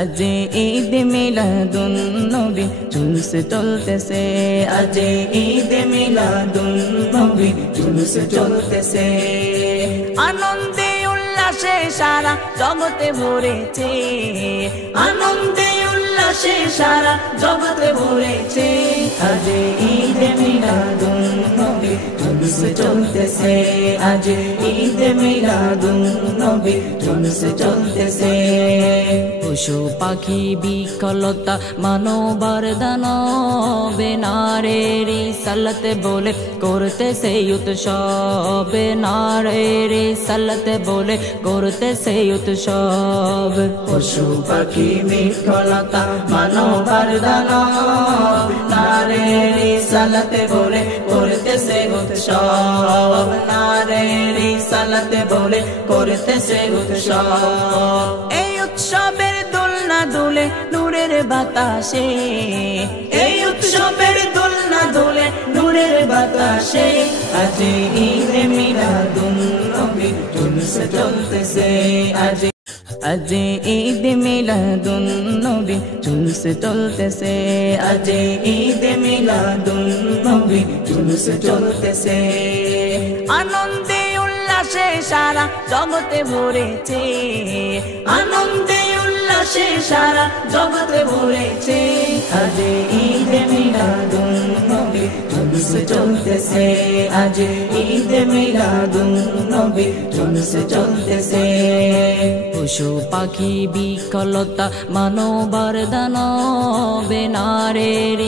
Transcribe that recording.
আজ ঈদ মিলাদুন নবী জুলুস চলতেছে, আজ ঈদ মিলাদুন নবী জুলুস চলতেছে। আনন্দে উল্লাসে সারা জগতে ভরেছে, আনন্দে উল্লাসে সারা জগতে ভরেছে। আজ ঈদ মিলাদুন নবী জুলুস চলতেছে, আজ ঈদ মিলাদুন নবী জুলুস চলতেছে। পশু পাখি বিকলতা মানবার দানবে নারীর রিসালাত বলে করতেছে উৎসব, নারীর রিসালাত বলে করতেছে উৎসব। পশু পাখি বিকলতা মানবার দানব নারীর রিসালাত বলে করতেছে উৎসব, নারীর রিসালাত বলে করতেছে উৎসব। এই উৎসবের দোলনা দোলে নূরের বাতাসে, এই উৎসবের দোলনা দোলে নূরের বাতাসে। আজ ঈদ মিলাদুন নবী জুলুস চলতেছে, আজ ঈদ মিলাদুন নবী জুলুস চলতেছে, আজ ঈদ মিলাদুন নবী জুলুস চলতেছে। আনন্দে উল্লাসে সারা জগতে ভরেছে, আনন্দে উল্লাসে সারা জগতে ভরেছে। আজ ঈদ মিলাদুন নবী জুলুস চলতেছে, আজ ঈদ মিলাদুন নবী জুলুস চলতেছে। পশু পাখি বিকলতা মানবার দানবে নারীর